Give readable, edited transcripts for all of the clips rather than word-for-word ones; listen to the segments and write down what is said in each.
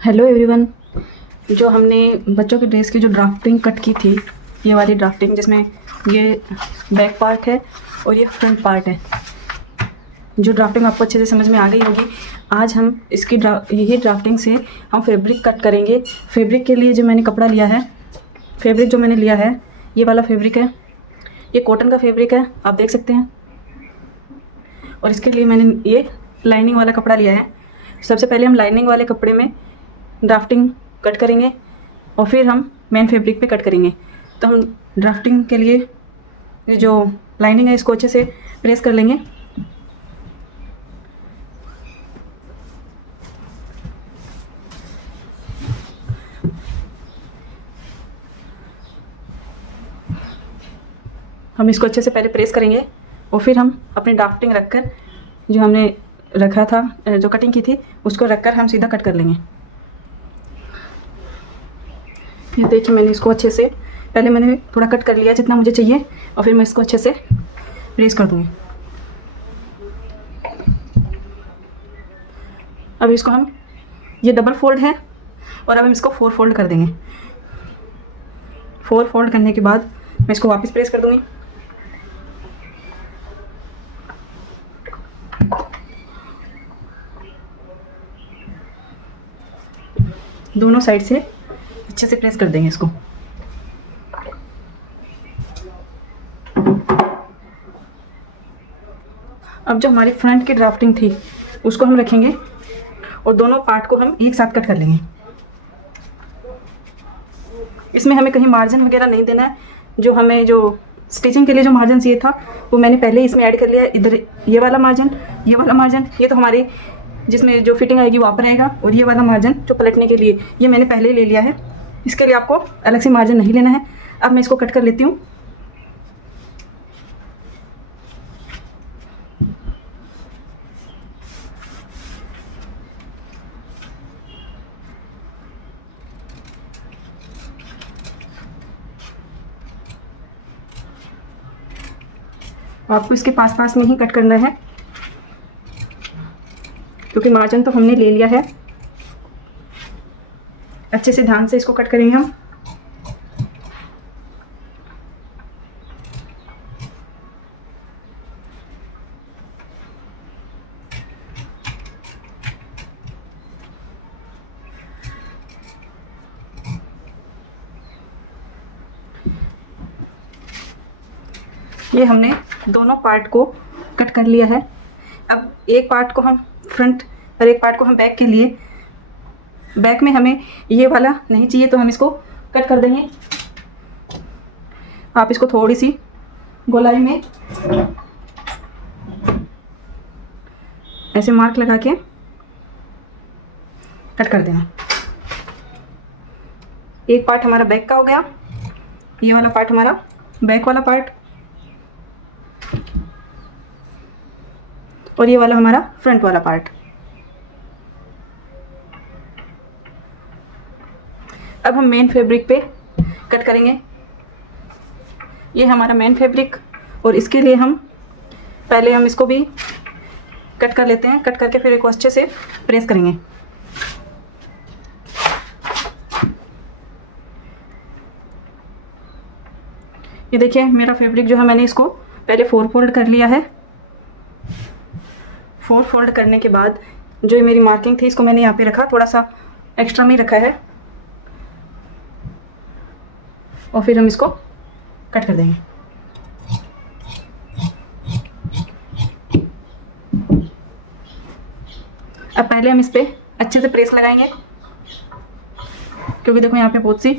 Hello everyone. जो हमने बच्चों की ड्रेस की जो ड्राफ्टिंग कट की थी, ये वाली ड्राफ्टिंग जिसमें ये बैक पार्ट है और ये फ्रंट पार्ट है, जो ड्राफ्टिंग आपको अच्छे से समझ में आ गई होगी। आज हम इसकी यही ड्राफ्टिंग से हम फैब्रिक कट करेंगे। फैब्रिक के लिए जो मैंने कपड़ा लिया है, फैब्रिक जो मैंने लिया है ये वाला फैब्रिक है, ये कॉटन का फैब्रिक है, आप देख सकते हैं। और इसके लिए मैंने ये लाइनिंग वाला कपड़ा लिया है। सबसे पहले हम लाइनिंग वाले कपड़े में ड्राफ्टिंग कट करेंगे और फिर हम मेन फैब्रिक पे कट करेंगे। तो हम ड्राफ्टिंग के लिए ये जो लाइनिंग है इसको अच्छे से प्रेस कर लेंगे। हम इसको अच्छे से पहले प्रेस करेंगे और फिर हम अपनी ड्राफ्टिंग रखकर जो हमने रखा था, जो कटिंग की थी, उसको रखकर हम सीधा कट कर लेंगे। ये देखिए, मैंने इसको अच्छे से पहले मैंने थोड़ा कट कर लिया जितना मुझे चाहिए और फिर मैं इसको अच्छे से प्रेस कर दूँगी। अब इसको हम, ये डबल फोल्ड है और अब हम इसको 4 फोल्ड कर देंगे। 4 फोल्ड करने के बाद मैं इसको वापस प्रेस कर दूँगी। दोनों साइड से अच्छे से प्रेस कर देंगे इसको। अब जो हमारी फ्रंट की ड्राफ्टिंग थी उसको हम रखेंगे और दोनों पार्ट को हम एक साथ कट कर लेंगे। इसमें हमें कहीं मार्जिन वगैरह नहीं देना है। जो हमें जो स्टिचिंग के लिए जो मार्जिन चाहिए था वो मैंने पहले ही इसमें ऐड कर लिया है। इधर ये वाला मार्जिन, ये वाला मार्जिन, ये तो हमारी जिसमें जो फिटिंग आएगी वहाँ पर आएगा, और ये वाला मार्जिन जो पलटने के लिए ये मैंने पहले ही ले लिया है। इसके लिए आपको अलग से मार्जिन नहीं लेना है। अब मैं इसको कट कर लेती हूँ। आपको इसके पास पास में ही कट करना है क्योंकि मार्जिन तो हमने ले लिया है। अच्छे से ध्यान से इसको कट करेंगे हम। ये हमने दोनों पार्ट को कट कर लिया है। अब एक पार्ट को हम फ्रंट और एक पार्ट को हम बैक के लिए, बैक में हमें ये वाला नहीं चाहिए तो हम इसको कट कर देंगे। आप इसको थोड़ी सी गोलाई में ऐसे मार्क लगा के कट कर देना। एक पार्ट हमारा बैक का हो गया, ये वाला पार्ट हमारा बैक वाला पार्ट, और ये वाला हमारा फ्रंट वाला पार्ट। अब हम मेन फैब्रिक पे कट करेंगे। ये हमारा मेन फैब्रिक, और इसके लिए हम पहले हम इसको भी कट कर लेते हैं। कट करके फिर इसको अच्छे से प्रेस करेंगे। ये देखिए, मेरा फैब्रिक जो है मैंने इसको पहले 4 फोल्ड कर लिया है। 4 फोल्ड करने के बाद जो मेरी मार्किंग थी इसको मैंने यहाँ पे रखा, थोड़ा सा एक्स्ट्रा में रखा है, और फिर हम इसको कट कर देंगे। अब पहले हम इस पे अच्छे से प्रेस लगाएंगे क्योंकि देखो यहाँ पे बहुत सी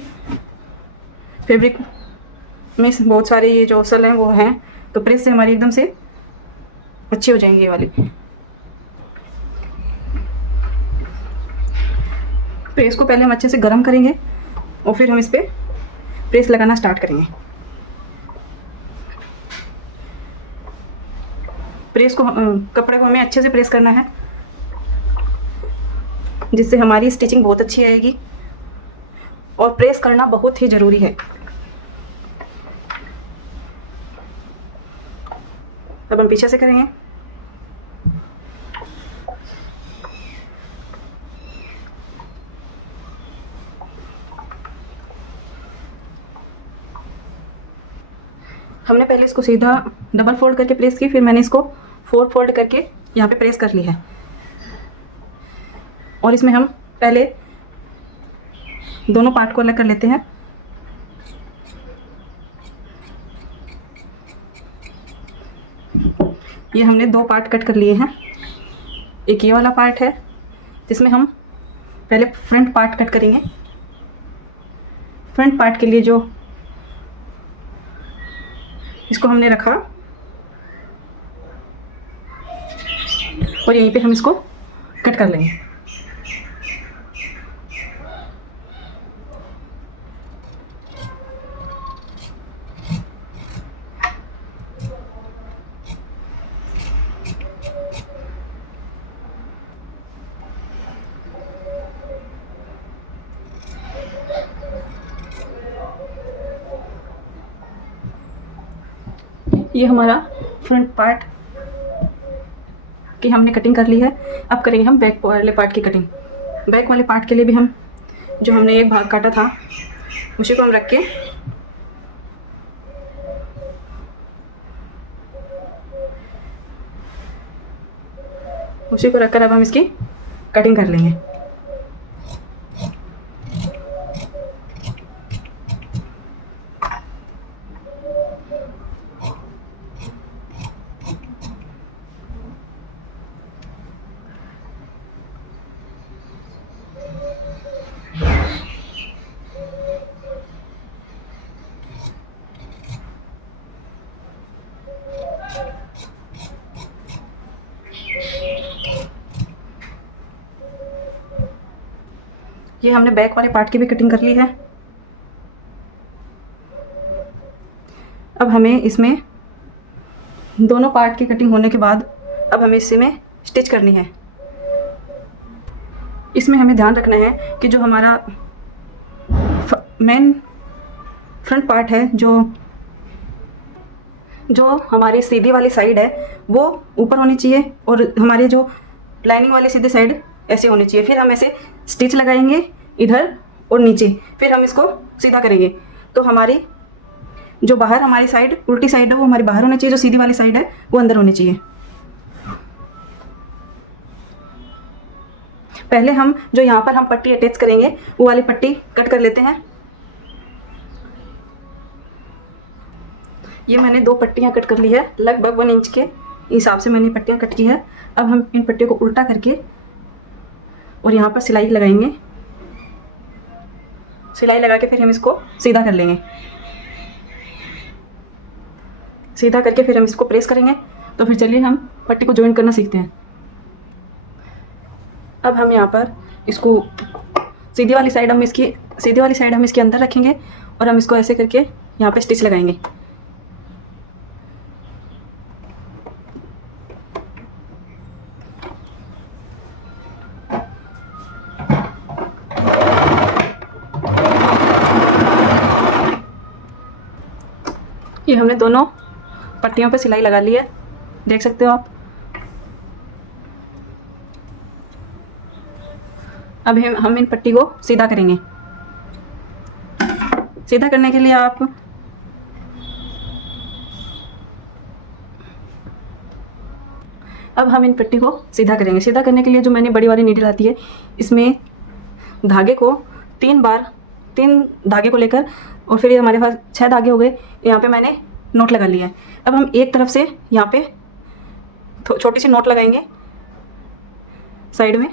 फैब्रिक में बहुत सारे ये जो असल हैं वो हैं, तो प्रेस से हमारी एकदम से अच्छी हो जाएंगी ये वाली। प्रेस को पहले हम अच्छे से गर्म करेंगे और फिर हम इस पे प्रेस लगाना स्टार्ट करेंगे। प्रेस को कपड़े को हमें अच्छे से प्रेस करना है जिससे हमारी स्टिचिंग बहुत अच्छी आएगी, और प्रेस करना बहुत ही ज़रूरी है। अब हम पीछे से करेंगे। हमने पहले इसको सीधा डबल फोल्ड करके प्रेस की, फिर मैंने इसको 4 फोल्ड करके यहाँ पे प्रेस कर ली है। और इसमें हम पहले दोनों पार्ट को अलग कर लेते हैं। ये हमने 2 पार्ट कट कर लिए हैं। एक ये वाला पार्ट है जिसमें हम पहले फ्रंट पार्ट कट करेंगे। फ्रंट पार्ट के लिए जो इसको हमने रखा और यहीं पे हम इसको कट कर लेंगे। ये हमारा फ्रंट पार्ट की हमने कटिंग कर ली है। अब करेंगे हम बैक वाले पार्ट की कटिंग। बैक वाले पार्ट के लिए भी हम जो हमने एक भाग काटा था उसी को हम रख के रखकर अब हम इसकी कटिंग कर लेंगे। ये हमने बैक वाले पार्ट की भी कटिंग कर ली है। अब हमें इसमें दोनों पार्ट की कटिंग होने के बाद अब हमें इसी में स्टिच करनी है। इसमें हमें ध्यान रखना है कि जो हमारा मेन फ्रंट पार्ट है, जो हमारी सीधी वाली साइड है वो ऊपर होनी चाहिए और हमारी जो लाइनिंग वाली सीधी साइड ऐसे होनी चाहिए। फिर हम ऐसे स्टिच लगाएंगे इधर और नीचे, फिर हम इसको सीधा करेंगे। तो हमारी जो बाहर हमारी साइड उल्टी साइड है वो हमारी बाहर होनी चाहिए, जो सीधी वाली साइड है वो अंदर होनी चाहिए। पहले हम जो यहाँ पर हम पट्टी अटैच करेंगे वो वाली पट्टी कट कर लेते हैं। ये मैंने 2 पट्टियाँ कट कर ली है, लगभग 1 इंच के हिसाब से मैंने पट्टियाँ कट की है। अब हम इन पट्टियों को उल्टा करके और यहाँ पर सिलाई लगाएंगे। सिलाई लगा के फिर हम इसको सीधा कर लेंगे। सीधा करके फिर हम इसको प्रेस करेंगे। तो फिर चलिए हम पट्टी को जॉइन करना सीखते हैं। अब हम यहाँ पर इसको सीधी वाली साइड हम इसके अंदर रखेंगे और हम इसको ऐसे करके यहाँ पे स्टिच लगाएंगे। ये हमने दोनों पट्टियों पे सिलाई लगा ली है, देख सकते हो आप। अब हम इन पट्टी को सीधा करेंगे। सीधा करने के लिए अब हम इन पट्टी को सीधा करेंगे। सीधा करने के लिए जो मैंने बड़ी वाली नीडल आती है, इसमें धागे को 3 धागे को लेकर और फिर ये हमारे पास 6 धागे हो गए। यहाँ पे मैंने नोट लगा लिया है। अब हम एक तरफ से यहाँ पे छोटी सी नोट लगाएंगे साइड में।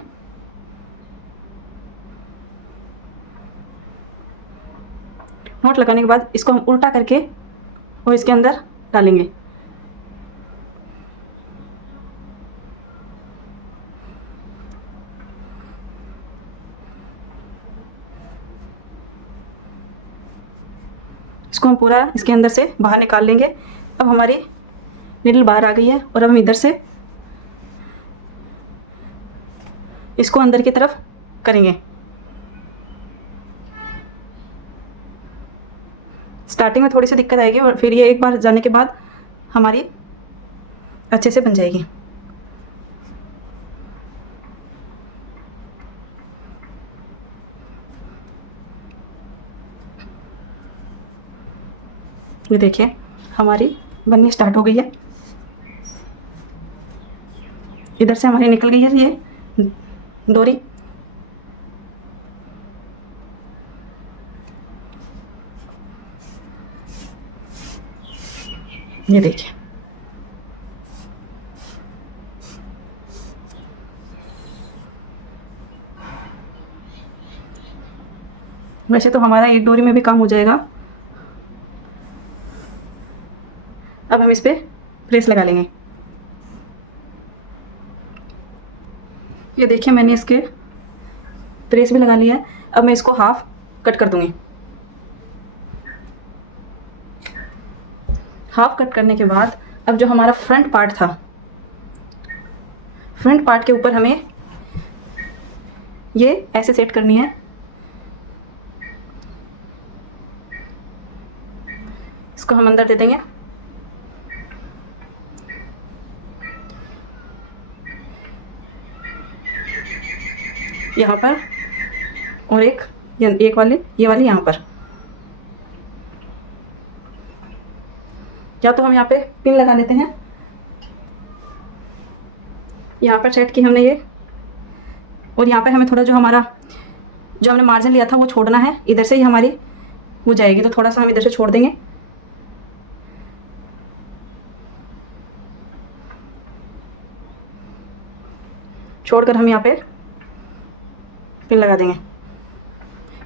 नोट लगाने के बाद इसको हम उल्टा करके और इसके अंदर डालेंगे। इसको हम पूरा इसके अंदर से बाहर निकाल लेंगे। अब हमारी नीडल बाहर आ गई है और अब हम इधर से इसको अंदर की तरफ करेंगे। स्टार्टिंग में थोड़ी सी दिक्कत आएगी और फिर ये एक बार जाने के बाद हमारी अच्छे से बन जाएगी। ये देखिए हमारी बननी स्टार्ट हो गई है। इधर से हमारी निकल गई है ये डोरी। ये देखिए, वैसे तो हमारा एक डोरी में भी काम हो जाएगा। अब हम इस पे प्रेस लगा लेंगे। ये देखिए, मैंने इसके प्रेस भी लगा लिया है। अब मैं इसको हाफ कट कर दूंगी। हाफ कट करने के बाद अब जो हमारा फ्रंट पार्ट था, फ्रंट पार्ट के ऊपर हमें ये ऐसे सेट करनी है। इसको हम अंदर दे देंगे। यहाँ पर और एक वाली, ये वाली यहाँ पर। या तो हम यहाँ पे पिन लगा लेते हैं। यहाँ पर सेट की हमने ये, और यहाँ पे हमें थोड़ा जो हमने मार्जिन लिया था वो छोड़ना है। इधर से ही हमारी वो जाएगी, तो थोड़ा सा हम इधर से छोड़ देंगे। छोड़कर हम यहाँ पे पिन लगा देंगे।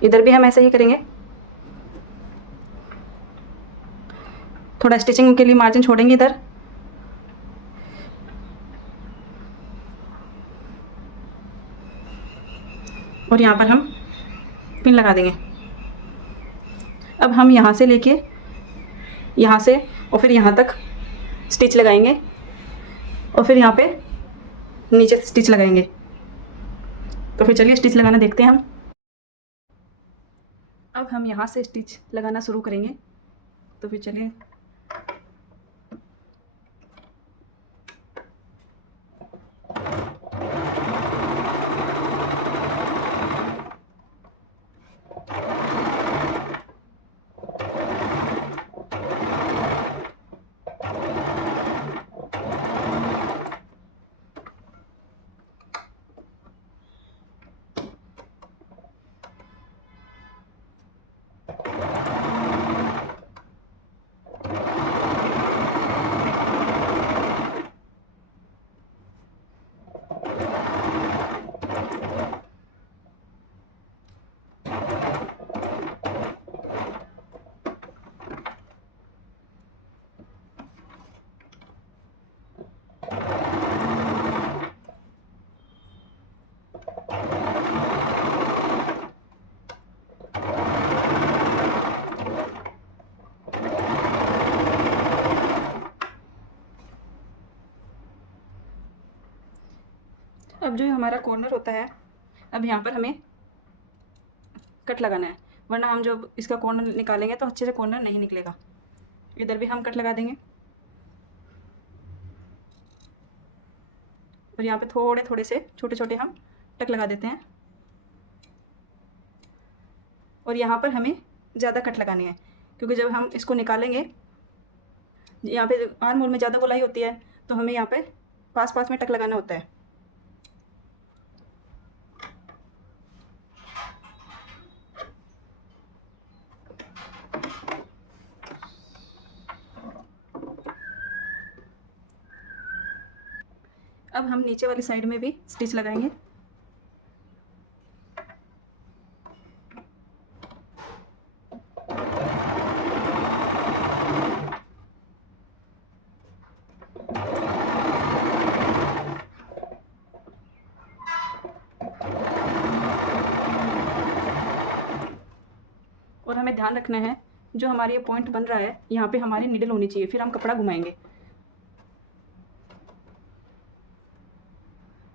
इधर भी हम ऐसे ही करेंगे। थोड़ा स्टिचिंग के लिए मार्जिन छोड़ेंगे इधर। और यहाँ पर हम पिन लगा देंगे। अब हम यहाँ से लेके यहाँ से और फिर यहाँ तक स्टिच लगाएंगे, और फिर यहाँ पे नीचे स्टिच लगाएंगे। तो फिर चलिए स्टिच लगाना देखते हैं हम। अब हम यहाँ से स्टिच लगाना शुरू करेंगे। तो फिर चलिए, अब जो हमारा कॉर्नर होता है, अब यहाँ पर हमें कट लगाना है, वरना हम जब इसका कॉर्नर निकालेंगे तो अच्छे से कॉर्नर नहीं निकलेगा। इधर भी हम कट लगा देंगे, और यहाँ पे थोड़े थोड़े से छोटे छोटे हम टक लगा देते हैं। और यहाँ पर हमें ज़्यादा कट लगानी है, क्योंकि जब हम इसको निकालेंगे, यहाँ पे आर्म होल में ज़्यादा गोलाई होती है, तो हमें यहाँ पे पास पास में टक लगाना होता है। अब हम नीचे वाली साइड में भी स्टिच लगाएंगे। और हमें ध्यान रखना है, जो हमारी ये पॉइंट बन रहा है, यहाँ पे हमारी निडल होनी चाहिए, फिर हम कपड़ा घुमाएंगे।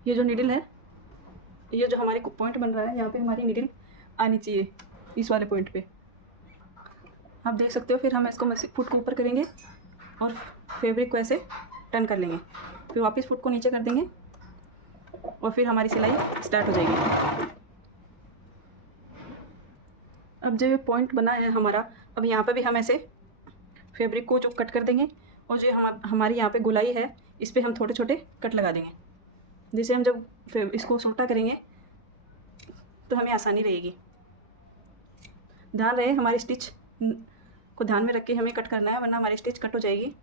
ये जो निडल है, ये जो हमारे पॉइंट बन रहा है, यहाँ पे हमारी निडल आनी चाहिए, इस वाले पॉइंट पे। आप देख सकते हो। फिर हम इसको फुट को ऊपर करेंगे और फैब्रिक को ऐसे टर्न कर लेंगे, फिर वापस फुट को नीचे कर देंगे, और फिर हमारी सिलाई स्टार्ट हो जाएगी। अब जो ये पॉइंट बना है हमारा, अब यहाँ पे भी हम ऐसे फैब्रिक को जो कट कर देंगे और जो हमारी यहाँ पे गोलाई है इस पर हम छोटे छोटे कट लगा देंगे, जिससे हम जब इसको उल्टा करेंगे तो हमें आसानी रहेगी। ध्यान रहे हमारी स्टिच को ध्यान में रख के हमें कट करना है, वरना हमारी स्टिच कट हो जाएगी।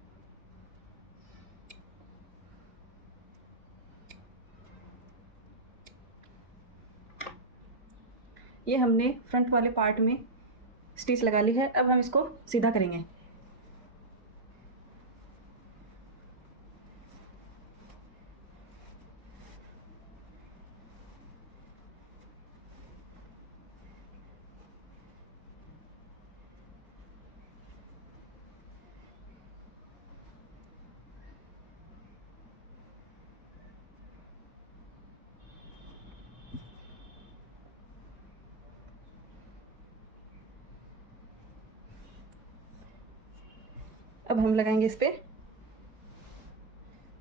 ये हमने फ्रंट वाले पार्ट में स्टिच लगा ली है। अब हम इसको सीधा करेंगे। अब हम लगाएंगे इस पे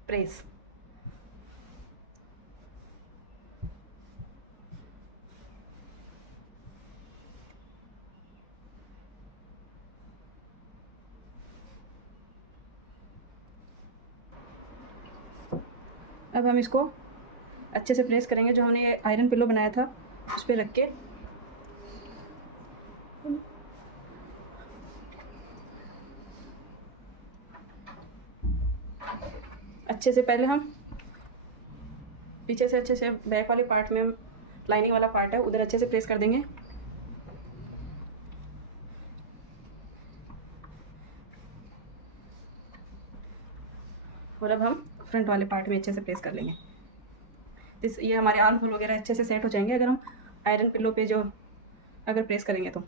प्रेस। अब हम इसको अच्छे से प्रेस करेंगे। जो हमने आयरन पिलो बनाया था उस पर रख के अच्छे से, पहले हम पीछे से अच्छे से बैक वाले पार्ट में, लाइनिंग वाला पार्ट है उधर अच्छे से प्रेस कर देंगे। और अब हम फ्रंट वाले पार्ट में अच्छे से प्रेस कर लेंगे। ये हमारे आर्म होल वगैरह अच्छे से सेट हो जाएंगे अगर हम आयरन पिलो पे जो अगर प्रेस करेंगे तो।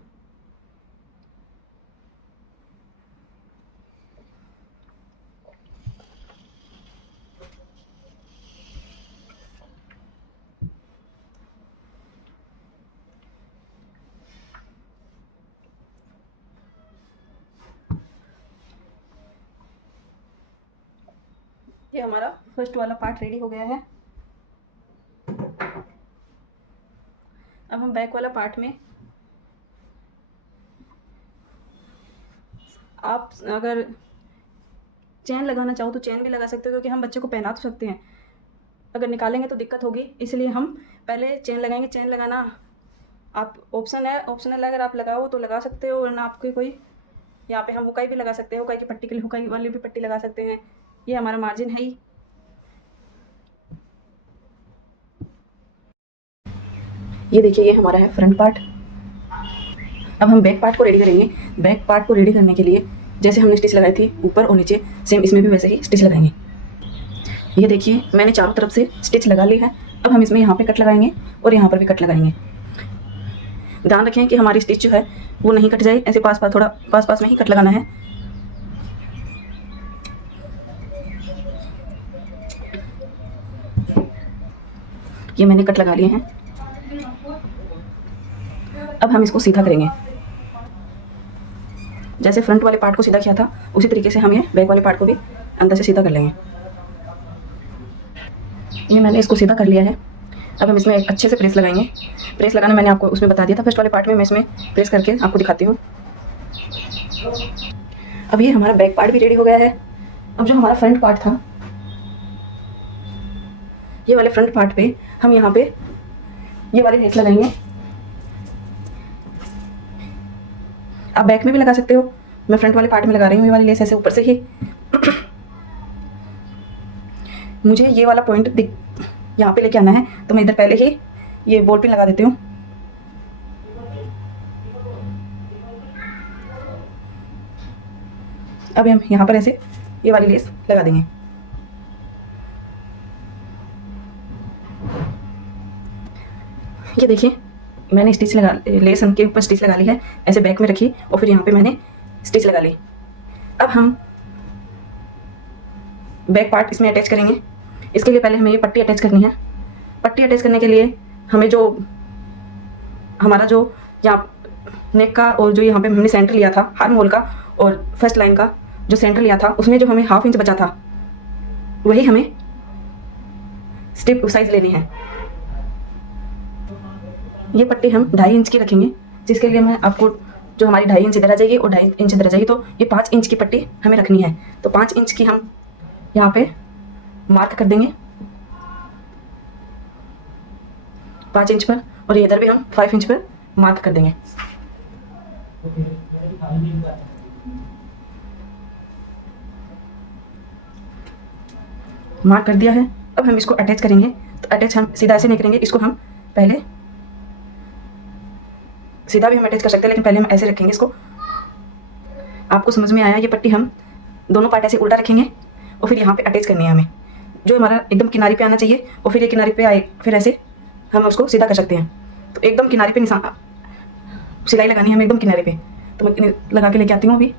ये हमारा फर्स्ट वाला पार्ट रेडी हो गया है। अब हम बैक वाला पार्ट में, आप अगर चेन लगाना चाहो तो चेन भी लगा सकते हो, क्योंकि हम बच्चे को पहना तो सकते हैं, अगर निकालेंगे तो दिक्कत होगी, इसलिए हम पहले चेन लगाएंगे। चेन लगाना आप ऑप्शन है, ऑप्शनल है, अगर आप लगाओ तो लगा सकते हो, वरना आपके कोई यहाँ पे हम हुकाई भी लगा सकते हैं, हुकाई की पट्टी के लिए हुकाई वाली भी पट्टी लगा सकते हैं। ये हमारा मार्जिन है ही। ये देखिए, ये हमारा है फ्रंट पार्ट। अब हम बैक पार्ट को रेडी करेंगे। बैक पार्ट को रेडी करने के लिए जैसे हमने स्टिच लगाई थी ऊपर और नीचे, सेम इसमें भी वैसे ही स्टिच लगाएंगे। ये देखिए, मैंने चारों तरफ से स्टिच लगा ली है। अब हम इसमें यहाँ पे कट लगाएंगे और यहाँ पर भी कट लगाएंगे। ध्यान रखें कि हमारी स्टिच जो है वो नहीं कट जाए, ऐसे पास पास, थोड़ा पास पास में ही कट लगाना है। ये मैंने कट लगा लिए हैं। अब हम इसको सीधा करेंगे। जैसे फ्रंट वाले पार्ट को सीधा किया था उसी तरीके से हम ये बैक वाले पार्ट को भी अंदर से सीधा कर लेंगे। ये मैंने इसको सीधा कर लिया है। अब हम इसमें अच्छे से प्रेस लगाएंगे। प्रेस लगाना मैंने आपको उसमें बता दिया था फर्स्ट वाले पार्ट में, मैं इसमें प्रेस करके आपको दिखाती हूँ। अब ये हमारा बैक पार्ट भी रेडी हो गया है। अब जो हमारा फ्रंट पार्ट था, ये वाले फ्रंट पार्ट पे हम यहाँ पे ये वाले लेस लगाएंगे। आप बैक में भी लगा सकते हो, मैं फ्रंट वाले पार्ट में लगा रही हूँ ये वाली लेस ऐसे ऊपर से ही। मुझे ये वाला पॉइंट यहाँ पे लेके आना है, तो मैं इधर पहले ही ये बॉल पिन लगा देती हूँ। अब हम यहाँ पर ऐसे ये वाली लेस लगा देंगे। ये देखिए, मैंने स्टिच लगा, लेस के ऊपर स्टिच लगा ली है, ऐसे बैक में रखी और फिर यहाँ पे मैंने स्टिच लगा ली। अब हम बैक पार्ट इसमें अटैच करेंगे। इसके लिए पहले हमें ये पट्टी अटैच करनी है। पट्टी अटैच करने के लिए हमें जो हमारा जो यहाँ नेक का और जो यहाँ पे हमने सेंटर लिया था आर्म होल का और फर्स्ट लाइन का जो सेंटर लिया था, उसमें जो हमें 1/2 इंच बचा था, वही हमें स्ट्रिप साइज लेनी है। ये पट्टी हम 2.5 इंच की रखेंगे, जिसके लिए मैं आपको जो हमारी 2.5 इंच इधर आ जाएगी और 2.5 इंच इधर आ जाएगी, तो ये 5 इंच की पट्टी हमें रखनी है। तो 5 इंच की हम यहाँ पे मार्क कर देंगे 5 इंच पर, और ये इधर भी हम 5 इंच पर मार्क कर देंगे। मार्क कर दिया है। अब हम इसको अटैच करेंगे। तो अटैच हम सीधा ऐसे नहीं करेंगे, इसको हम पहले सीधा भी हम अटैच कर सकते हैं, लेकिन पहले हम ऐसे रखेंगे इसको। आपको समझ में आया? ये पट्टी हम दोनों पार्ट ऐसे उल्टा रखेंगे और फिर यहाँ पे अटैच करनी है हमें, जो हमारा एकदम किनारे पे आना चाहिए, और फिर ये किनारे पे आए, फिर ऐसे हम उसको सीधा कर सकते हैं। तो एकदम किनारे पे निशान सिलाई लगानी है हमें, एकदम किनारे पे। तो मैं लगा के लेके आती हूँ अभी।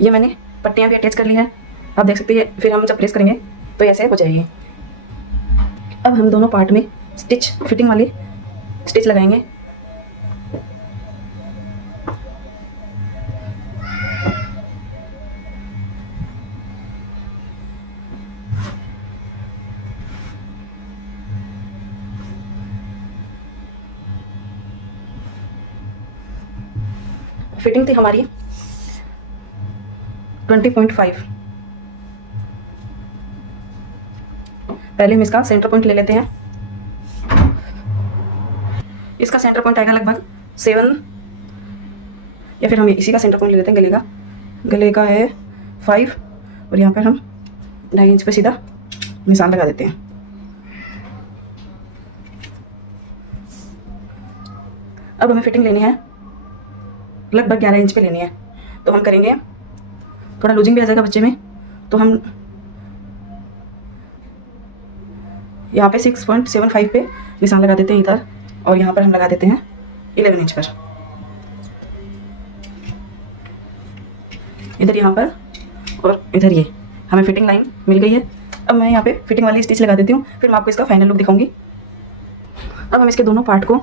ये मैंने पट्टियाँ भी अटैच कर ली है, आप देख सकते हैं। फिर हम जब प्रेस करेंगे तो ऐसे हो जाएगी। अब हम दोनों पार्ट में स्टिच, फिटिंग वाली स्टिच लगाएंगे। फिटिंग थी हमारी 20.5। पहले हम इसका सेंटर पॉइंट ले लेते हैं। इसका सेंटर पॉइंट आएगा लगभग 7, या फिर हम इसी का सेंटर पॉइंट ले लेते हैं। गले का है 5, और यहाँ पर हम 2.5 इंच पे सीधा निशान लगा देते हैं। अब हमें फिटिंग लेनी है लगभग 11 इंच पे लेनी है। तो हम करेंगे, थोड़ा लूजिंग भी आ जाएगा बच्चे में, तो हम यहाँ पे 6.75 पे निशान लगा देते हैं इधर, और यहाँ पर हम लगा देते हैं 11 इंच पर। इधर यहाँ पर और इधर ये हमें फिटिंग लाइन मिल गई है। अब मैं यहाँ पे फिटिंग वाली स्टिच लगा देती हूँ, फिर मैं आपको इसका फाइनल लुक दिखाऊंगी। अब हम इसके दोनों पार्ट को,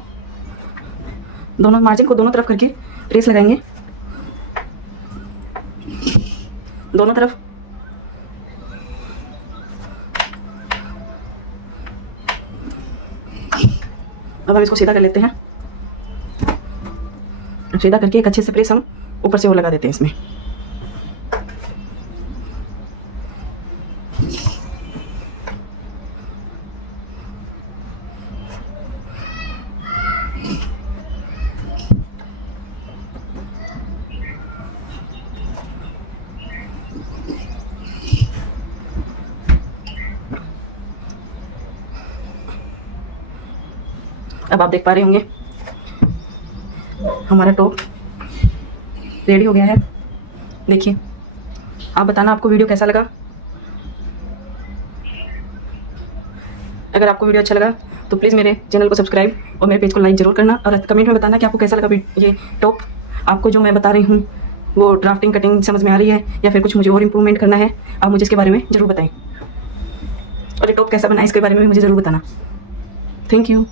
दोनों मार्जिन को दोनों तरफ करके प्रेस लगाएंगे, दोनों तरफ। अब हम इसको सीधा कर लेते हैं। सीधा करके एक अच्छे से प्रेस हम ऊपर से वो लगा देते हैं इसमें। अब आप देख पा रहे होंगे हमारा टॉप रेडी हो गया है। देखिए, आप बताना आपको वीडियो कैसा लगा। अगर आपको वीडियो अच्छा लगा तो प्लीज़ मेरे चैनल को सब्सक्राइब और मेरे पेज को लाइक ज़रूर करना, और कमेंट में बताना कि आपको कैसा लगा ये टॉप। आपको जो मैं बता रही हूँ वो ड्राफ्टिंग, कटिंग समझ में आ रही है, या फिर कुछ मुझे और इम्प्रूवमेंट करना है, आप मुझे इसके बारे में ज़रूर बताएं। और ये टॉप कैसा बना इसके बारे में मुझे ज़रूर बताना। Thank you.